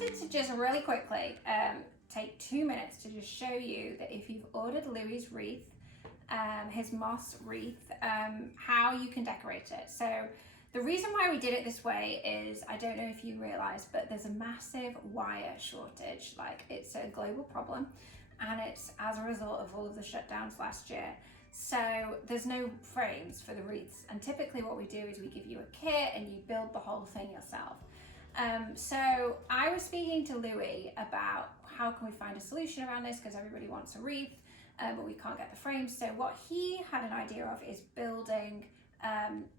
wanted to just really quickly take 2 minutes to just show you that if you've ordered Louie's wreath, his moss wreath, how you can decorate it. So the reason why we did it this way is, I don't know if you realize, but there's a massive wire shortage. Like, it's a global problem, and it's as a result of all of the shutdowns last year. So there's no frames for the wreaths, and typically what we do is we give you a kit and you build the whole thing yourself. So I was speaking to Louie about how can we find a solution around this, because everybody wants a wreath, but we can't get the frames. So what he had an idea of is building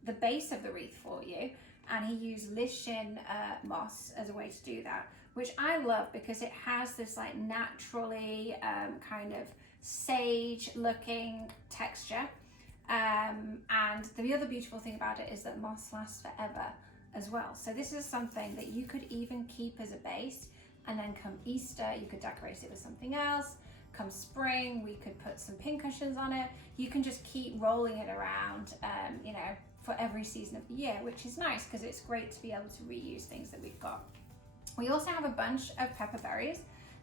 the base of the wreath for you, and he used Lishin moss as a way to do that, which I love because it has this like naturally kind of sage looking texture, and the other beautiful thing about it is that moss lasts forever as well. So this is something that you could even keep as a base, and then come Easter you could decorate it with something else. Come spring we could put some pin cushions on it. You can just keep rolling it around, you know, for every season of the year, which is nice because it's great to be able to reuse things that we've got. We also have a bunch of pepper berries.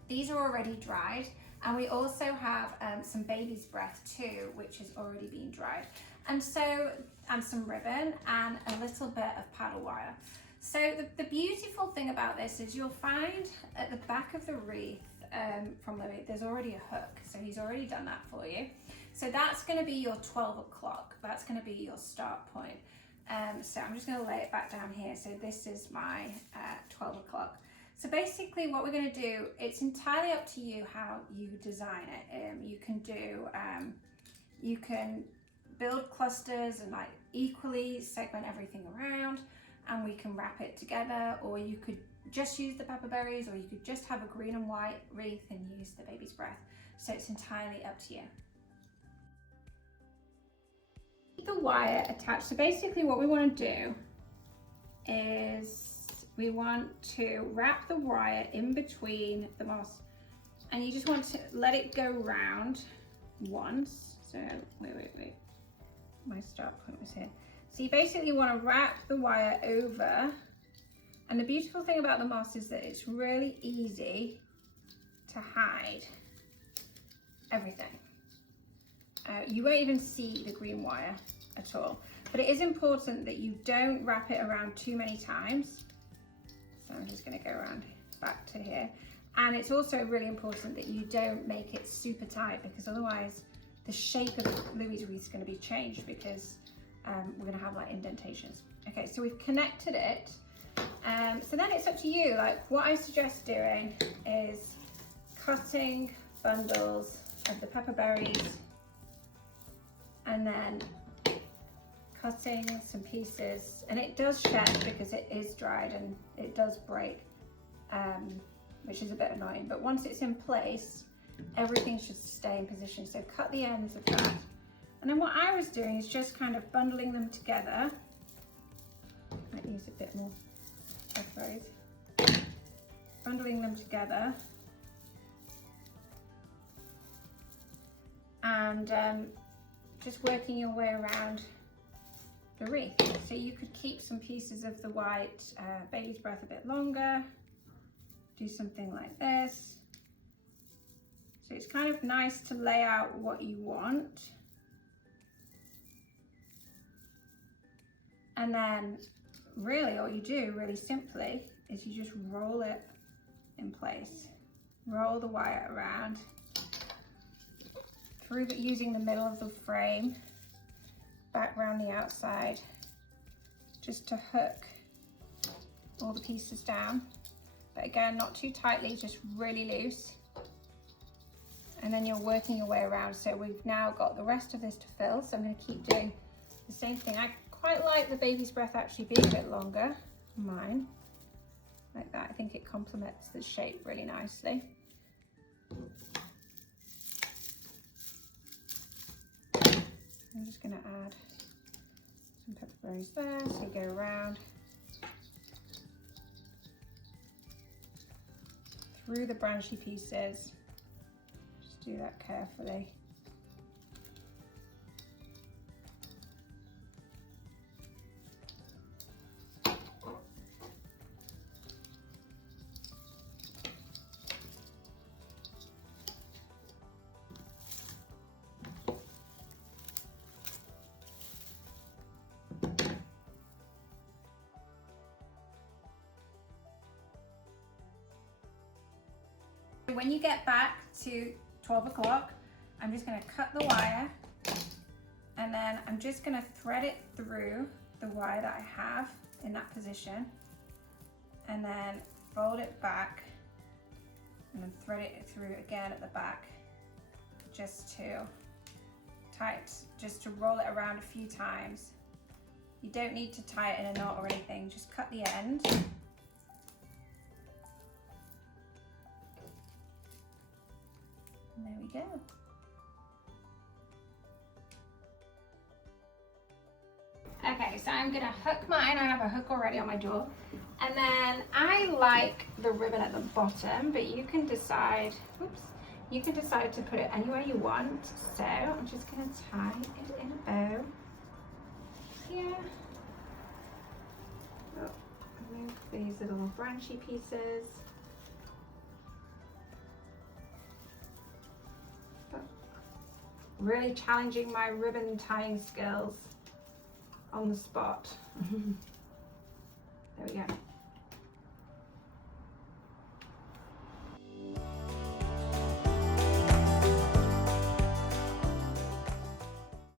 These are already dried, and we also have some baby's breath too, which has already been dried, and some ribbon and a little bit of paddle wire. So the beautiful thing about this is you'll find at the back of the wreath from Louie, there's already a hook, so he's already done that for you. So that's going to be your 12 o'clock. That's going to be your start point. So I'm just going to lay it back down here. So this is my 12 o'clock. So basically what we're going to do, it's entirely up to you how you design it. You can build clusters and like equally segment everything around, and we can wrap it together, or you could just use the pepper berries, or you could just have a green and white wreath and use the baby's breath. So it's entirely up to you. The wire attached. So basically what we want to do is we want to wrap the wire in between the moss, and you just want to let it go round once. So wait, my start point was here. So you basically want to wrap the wire over, and the beautiful thing about the moss is that it's really easy to hide everything. You won't even see the green wire at all, but it is important that you don't wrap it around too many times. So I'm just going to go around back to here, and it's also really important that you don't make it super tight, because otherwise the shape of Louie's wreath is going to be changed, because we're going to have like indentations. Okay, so we've connected it. So then it's up to you. Like, what I suggest doing is cutting bundles of the pepper berries, and then cutting some pieces, and it does shed because it is dried and it does break, which is a bit annoying, but once it's in place everything should stay in position. So cut the ends of that, and then what I was doing is just kind of bundling them together. Might use a bit more pepper berries. Bundling them together, and just working your way around the wreath. So you could keep some pieces of the white baby's breath a bit longer, do something like this. So it's kind of nice to lay out what you want, and then really all you do really simply is you just roll it in place. Roll the wire around through using the middle of the frame, back around the outside, just to hook all the pieces down. But again, not too tightly, just really loose. And then you're working your way around. So we've now got the rest of this to fill. So I'm going to keep doing the same thing. I quite like the baby's breath actually being a bit longer, mine, like that. I think it complements the shape really nicely. I'm just going to add some pepper berries there, so you go around through the branchy pieces. Just do that carefully. when you get back to 12 o'clock, I'm just gonna cut the wire, and then I'm just gonna thread it through the wire that I have in that position, and then fold it back, and then thread it through again at the back, just to roll it around a few times. You don't need to tie it in a knot or anything, just cut the end. And there we go. Okay, so I'm gonna hook mine. I have a hook already on my door. And then I like the ribbon at the bottom, but you can decide, you can decide to put it anywhere you want. So I'm just gonna tie it in a bow here. Oh, remove these little branchy pieces. Oh, really challenging my ribbon tying skills on the spot.